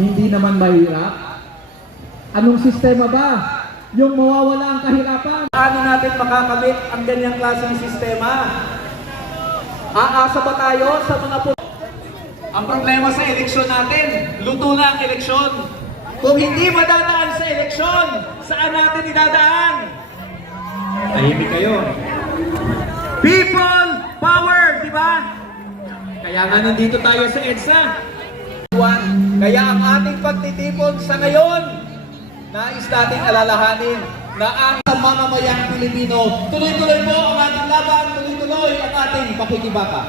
Hindi naman mahirap. Anong sistema ba? Yung mawawala ang kahirapan. Paano natin makakamit ang ganyang klaseng sistema? Aasa ba tayo sa mga Ang problema sa eleksyon natin, luto na ang eleksyon. Kung hindi madadaan sa eleksyon, saan natin idadaan? Tahimik kayo. People power, di ba? Kaya nga nandito tayo sa EDSA. Kaya ang ating pagtitipon sa ngayon, nais nating alalahanin na ang mamamayang Pilipino, tuloy-tuloy po ang ating laban, tuloy-tuloy ang ating pakikibaka.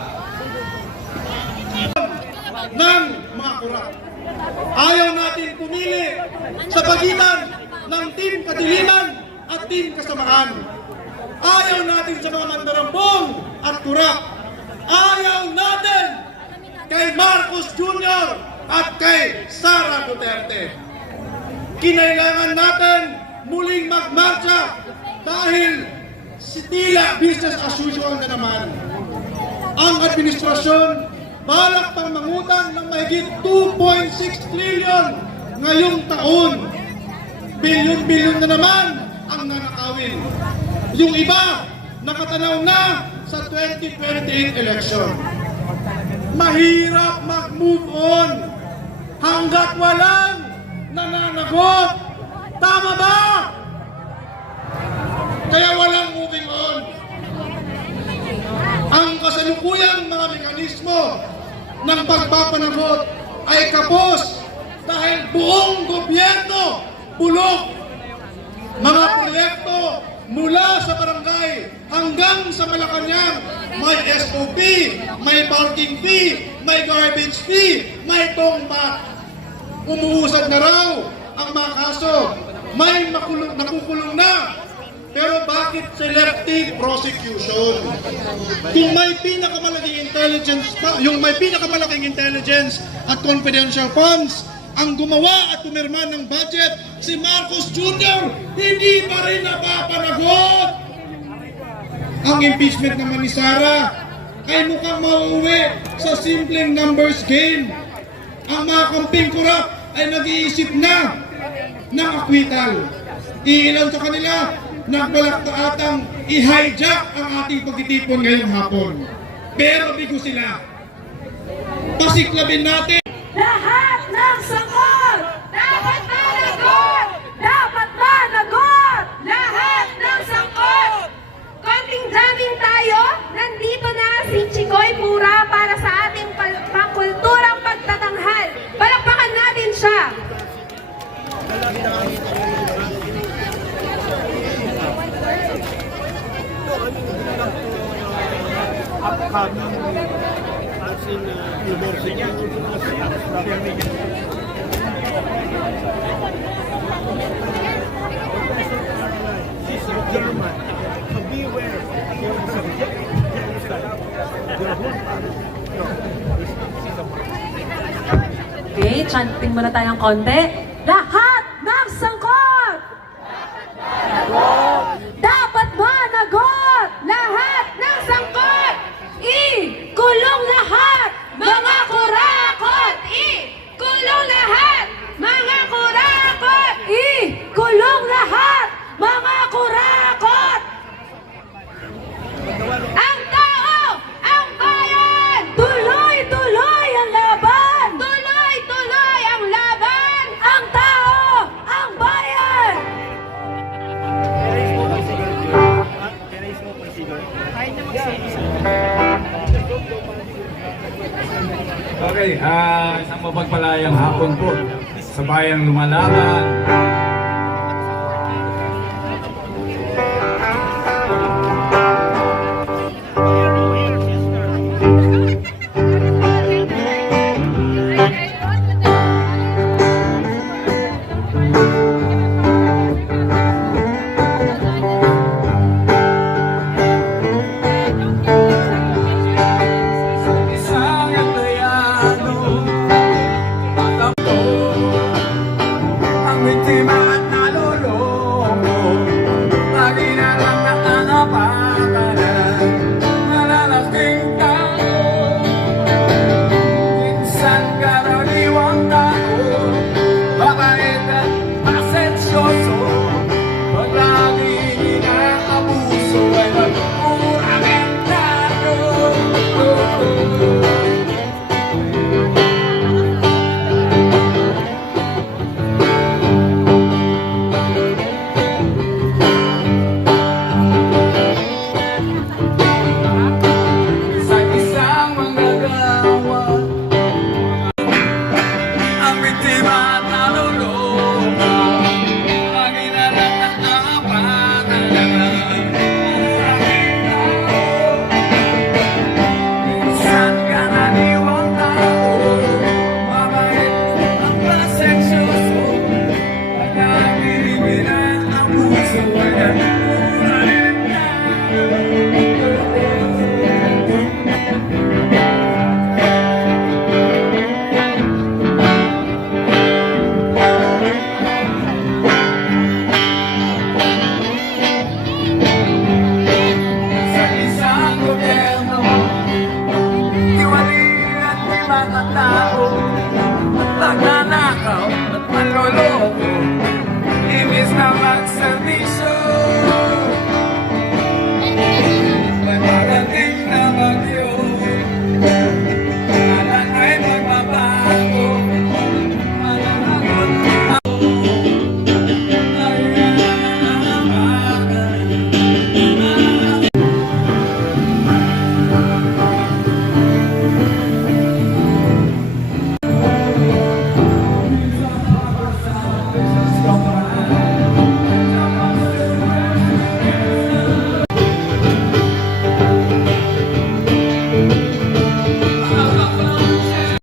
Ng mga kurap. Ayaw natin pumili sa pagitan ng Team Kadiliman at Team Kasamaan. Ayaw natin sa mga mandarambong at kurap. Ayaw natin kay Marcos Jr. at kay Sara Duterte. Kinailangan natin muling magmarcha dahil tila business as usual na naman. Ang administrasyon balak pang mangutang ng mahigit 2.6 trillion ngayong taon. Bilyon-bilyon na naman ang nanakawin. Yung iba, nakatanaw na sa 2028 election. Mahirap mag-move on hanggat walang nananagot. Tama ba? Kaya walang moving on. Ang kasalukuyang mga mekanismo ng pagpapanagot ay kapos dahil buong gobyerno bulok. Mga proyekto mula sa barangay hanggang sa Malacanang, may SOP, may parking fee, may garbage fee, may tongbat. Umuusad na raw ang mga kaso, may nakukulong na. Pero bakit selective prosecution? Kung may pinakamalaking intelligence, yung may pinakamalaking intelligence at confidential funds, ang gumawa at pumirma ng budget, si Marcos Jr., hindi pa rin napapanagot. Ang impeachment naman ni Sara ay mukhang mauuwi sa simpleng numbers game. Ang mga kamping kurap ay nag-iisip na ng acquittal. Iilan sa kanila nagbalaktaatang i-hijack ang ating pagtitipon ngayong hapon. Pero bigo sila. Pasiklabin natin. Lahat ng sakot dapat managot! Dapat managot! Lahat ng sakot! Konting-daming tayo, nandito na si Chikoy Pura para sa ating pangkulturang pagtatanghal. Palakpakan natin siya! Okay, chanting muna tayong konti. Lahat ng sangkot! Dapat managot! Lahat ng sangkot! I-kulong lahat! Mga kurakot! I-kulong lahat! Mga kurakot! I-kulong lahat! Mga kurakot! Ang tao! Ang bayan! Tuloy-tuloy ang laban! Tuloy-tuloy ang laban! Ang tao! Ang bayan! Okay, isang mapagpalayang hapon po sa bayang lumalaban,